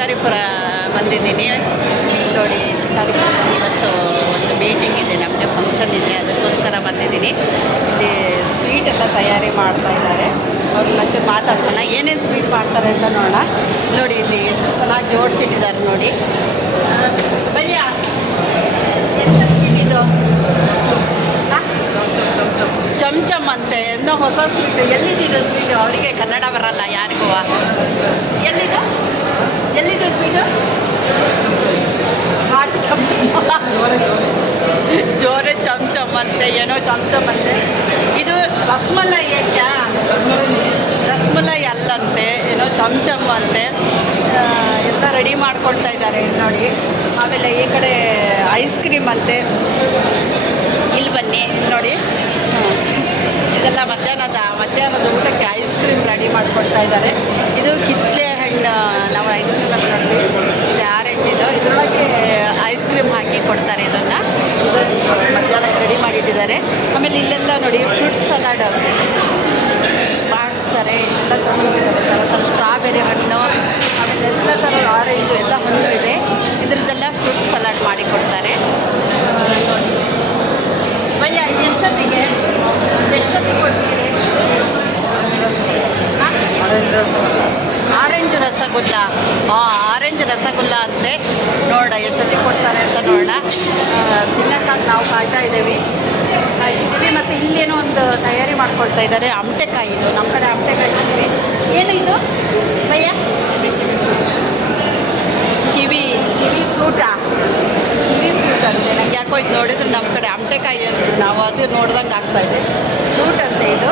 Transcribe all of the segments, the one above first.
ಶಿಕಾರಿಪುರ ಬಂದಿದ್ದೀನಿ. ನೋಡಿ ಶಿಕಾರಿಪುರ ಇವತ್ತು ಒಂದು ಮೀಟಿಂಗ್ ಇದೆ, ನಮಗೆ ಫಂಕ್ಷನ್ ಇದೆ, ಅದಕ್ಕೋಸ್ಕರ ಬಂದಿದ್ದೀನಿ. ಇಲ್ಲಿ ಸ್ವೀಟ್ ಎಲ್ಲ ತಯಾರಿ ಮಾಡ್ತಾ ಇದ್ದಾರೆ. ಅವ್ರನ್ನ ಒಂಚೂರು ಮಾತಾಡ್ಸೋಣ, ಏನೇನು ಸ್ವೀಟ್ ಮಾಡ್ತಾರೆ ಅಂತ ನೋಡೋಣ. ನೋಡಿ ಇಲ್ಲಿ ಎಷ್ಟು ಚೆನ್ನಾಗಿ ಜೋಡಿಸಿಟ್ಟಿದ್ದಾರೆ ನೋಡಿ. ಭಯ್ಯ ಎಂಥ ಸ್ವೀಟ್ ಇದು? ಚಮಚಮ್ ಅಂತೆ, ಏನೋ ಹೊಸ ಸ್ವೀಟು. ಎಲ್ಲಿದ್ದು ಸ್ವೀಟು? ಅವರಿಗೆ ಕನ್ನಡ ಬರಲ್ಲ ಯಾರಿಗೂ. ಎಲ್ಲಿದು ಎಲ್ಲಿದು ಸ್ವೀಟು? ಹಾಡು ಚಮಚಮ್, ಜೋರೆ ಚಮಚಮ್ ಅಂತೆ, ಏನೋ ಚಮಚಮ್ ಅಂತೆ. ಇದು ರಸಮಲೈ ಏಕ್ಯಾ? ರಸಮಲೈ ಅಲ್ಲಂತೆ, ಏನೋ ಚಮಚಮ್ ಅಂತೆ. ಎಲ್ಲ ರೆಡಿ ಮಾಡ್ಕೊಳ್ತಾ ಇದ್ದಾರೆ ನೋಡಿ. ಆಮೇಲೆ ಈ ಕಡೆ ಐಸ್ ಕ್ರೀಮ್ ಅಂತೆ. ಇಲ್ಲಿ ಬನ್ನಿ ನೋಡಿ, ಇದೆಲ್ಲ ಮಧ್ಯಾಹ್ನದ ಊಟಕ್ಕೆ ಐಸ್ ಕ್ರೀಮ್ ರೆಡಿ ಮಾಡ್ಕೊಳ್ತಾ ಇದ್ದಾರೆ. ಇದು ಕಿತ್ತಳೆ ಹಣ್ಣು, ನಾವು ಐಸ್ ಕ್ರೀಮಲ್ಲಿ ನೋಡ್ತೀವಿ. ಇದು ಆರೆಂಜ್, ಇದರೊಳಗೆ ಐಸ್ ಕ್ರೀಮ್ ಹಾಕಿ ಕೊಡ್ತಾರೆ. ಇದನ್ನು ಮಧ್ಯಾಹ್ನಕ್ಕೆ ರೆಡಿ ಮಾಡಿಟ್ಟಿದ್ದಾರೆ. ಆಮೇಲೆ ಇಲ್ಲೆಲ್ಲ ನೋಡಿ ಫ್ರೂಟ್ಸ್ ಸಲಾಡ್ ಮಾಡಿಸ್ತಾರೆ. ಎಲ್ಲ ಥರ ಸ್ಟ್ರಾಬೆರಿ ಹಣ್ಣು, ಆಮೇಲೆ ಎಲ್ಲ ಥರದ ಆರೆಂಜು ಎಲ್ಲ ಹಣ್ಣು ಇದೆ. ಇದರದ್ದೆಲ್ಲ ಫ್ರೂಟ್ಸ್ ಸಲಾಡ್ ಮಾಡಿ ಕೊಡ್ತಾರೆ. ಭಯ್ಯ ಇದು ಎಷ್ಟೊತ್ತಿಗೆ ಕೊಡ್ತೀರಿ? ಆರೆಂಜ್ ರಸಗುಲ್ಲ. ಆರೆಂಜ್ ರಸಗುಲ್ಲ ಅಂತೆ. ನೋಡ ಎಷ್ಟೊತ್ತಿಗೆ ಕೊಡ್ತಾರೆ ಅಂತ ನೋಡೋಣ. ತಿನ್ನಕ್ಕಾಗಿ ನಾವು ಕಾಯ್ತಾ ಇದ್ದೀವಿ. ಮತ್ತು ಇಲ್ಲೇನೋ ಒಂದು ತಯಾರಿ ಮಾಡ್ಕೊಳ್ತಾ ಇದ್ದಾರೆ. ಆಮಟೆಕಾಯಿ, ಇದು ನಮ್ಮ ಕಡೆ ಆಮಟೆಕಾಯಿ ಹಾಕ್ತೀವಿ. ಏನು ಇದು ಭಯ್ಯ? ಕಿವಿ ಫ್ರೂಟಾ? ಕಿವಿ ಫ್ರೂಟ್ ಅಂತೆ. ನಂಗೆ ಯಾಕೋ ಇದು ನೋಡಿದ್ರೆ ನಮ್ಮ ಕಡೆ ಆಮಟೆಕಾಯಿ ಅಂತ ನಾವು ಅದು ನೋಡ್ದಂಗೆ ಆಗ್ತಾಯಿದೆ. ಫ್ರೂಟ್ ಅಂತೆ ಇದು.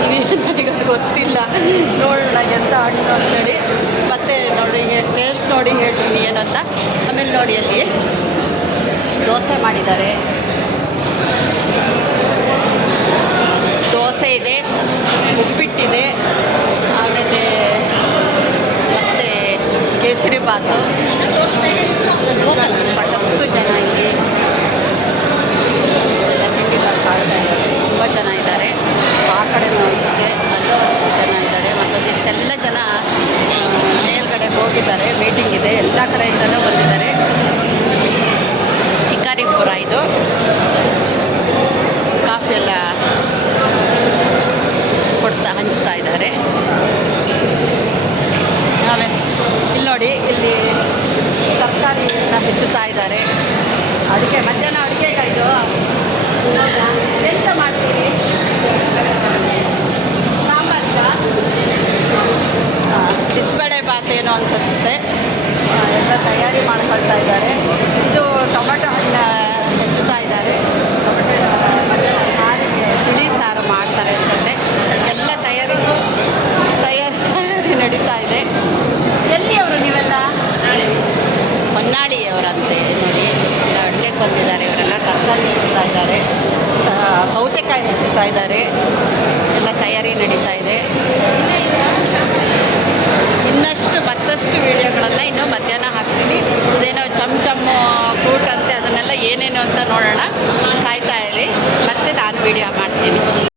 ಕಿವಿ ನನಗದು ಗೊತ್ತಿಲ್ಲ. ನೋಡೋಣ ಎಂಥ ಹಣ್ಣು ಅಂತೇಳಿ. ಮತ್ತು ನೋಡಿ ಟೇಸ್ಟ್ ನೋಡಿ ಹೇಳ್ತೀನಿ ಏನಂತ. ಆಮೇಲೆ ನೋಡಿ ಅಲ್ಲಿ ದೋಸೆ ಮಾಡಿದ್ದಾರೆ. ದೋಸೆ ಇದೆ, ಉಪ್ಪಿಟ್ಟಿದೆ, ಆಮೇಲೆ ಮತ್ತು ಕೇಸರಿ ಬಾತು. ಸಖತ್ತು ಜನ ಇಲ್ಲಿ ಎಲ್ಲ ತಿಂಡಿ ಮಾಡ್ತಾ ಇದ್ದಾರೆ. ತುಂಬ ಜನ ಇದ್ದಾರೆ. ಆ ಕಡೆನೂ ಅಷ್ಟೇ, ಅಲ್ಲೂ ಅಷ್ಟು ಜನ ಇದ್ದಾರೆ. ಮತ್ತೊಂದಿಷ್ಟೆಲ್ಲ ಜನ ಮೇಲ್ಗಡೆ ಹೋಗಿದ್ದಾರೆ. ಮೀಟಿಂಗ್ ಇದೆ, ಎಲ್ಲ ಕಡೆಯಿಂದಲೂ ಬಂದಿದ್ದಾರೆ. ಶಿಕಾರಿಪುರ ಇದು. ಕಾಫಿ ಎಲ್ಲ ಹಂಚ್ತಾ ಇದ್ದಾರೆ. ಆಮೇಲೆ ಇಲ್ಲಿ ನೋಡಿ, ಇಲ್ಲಿ ತರಕಾರಿ ಹೆಚ್ಚುತ್ತಾ ಇದ್ದಾರೆ. ಮಧ್ಯಾಹ್ನ ಅಡುಗೆಗ ಇದು ಎಂತ ಮಾಡ್ತೀವಿ? ಸಾಂಬಾರ್ಗ ಬಿಸಿಬೇಳೆ ಬಾತ್ ಏನೋ ಅನಿಸುತ್ತೆ. ಎಲ್ಲ ತಯಾರಿ ಮಾಡ್ಕೊಳ್ತಾ ಇದ್ದಾರೆ. ಇದು ಟೊಮೆಟೊ ಹಣ್ಣು ಹೆಚ್ಚುತ್ತಾ ಇದ್ದಾರೆ. ಸಾರಿಗೆ ತಿಳಿ ಸಾರು ಮಾಡ್ತಾರೆ ಅನ್ಸುತ್ತೆ. ಎಲ್ಲ ತಯಾರಿ ನಡೀತಾ ಇದೆ. ಎಲ್ಲಿಯವರು ನೀವೆಲ್ಲ? ಹೊನ್ನಾಳಿಯವರಂತೆ ನೋಡಿ. ಅಡುಗೆಗೆ ಬಂದಿದ್ದಾರೆ ಇವರೆಲ್ಲ. ತರಕಾರಿ ಹೆಚ್ಚುತ್ತಾ ಇದ್ದಾರೆ, ಸೌತೆಕಾಯಿ ಹೆಚ್ಚುತ್ತಾ ಇದ್ದಾರೆ. ಎಲ್ಲ ತಯಾರಿ ನಡೀತಾ ಇದೆ. ಮತ್ತಷ್ಟು ವೀಡಿಯೋಗಳನ್ನು ಇನ್ನೂ ಮಧ್ಯಾಹ್ನ ಹಾಕ್ತೀನಿ. ಇದೇನೋ ಚಮಚಮ್ಮು ಫ್ರೂಟ್ ಅಂತೆ, ಅದನ್ನೆಲ್ಲ ಏನೇನು ಅಂತ ನೋಡೋಣ. ಕಾಯ್ತಾ ಇರಿ, ಮತ್ತೆ ನಾನು ವೀಡಿಯೋ ಮಾಡ್ತೀನಿ.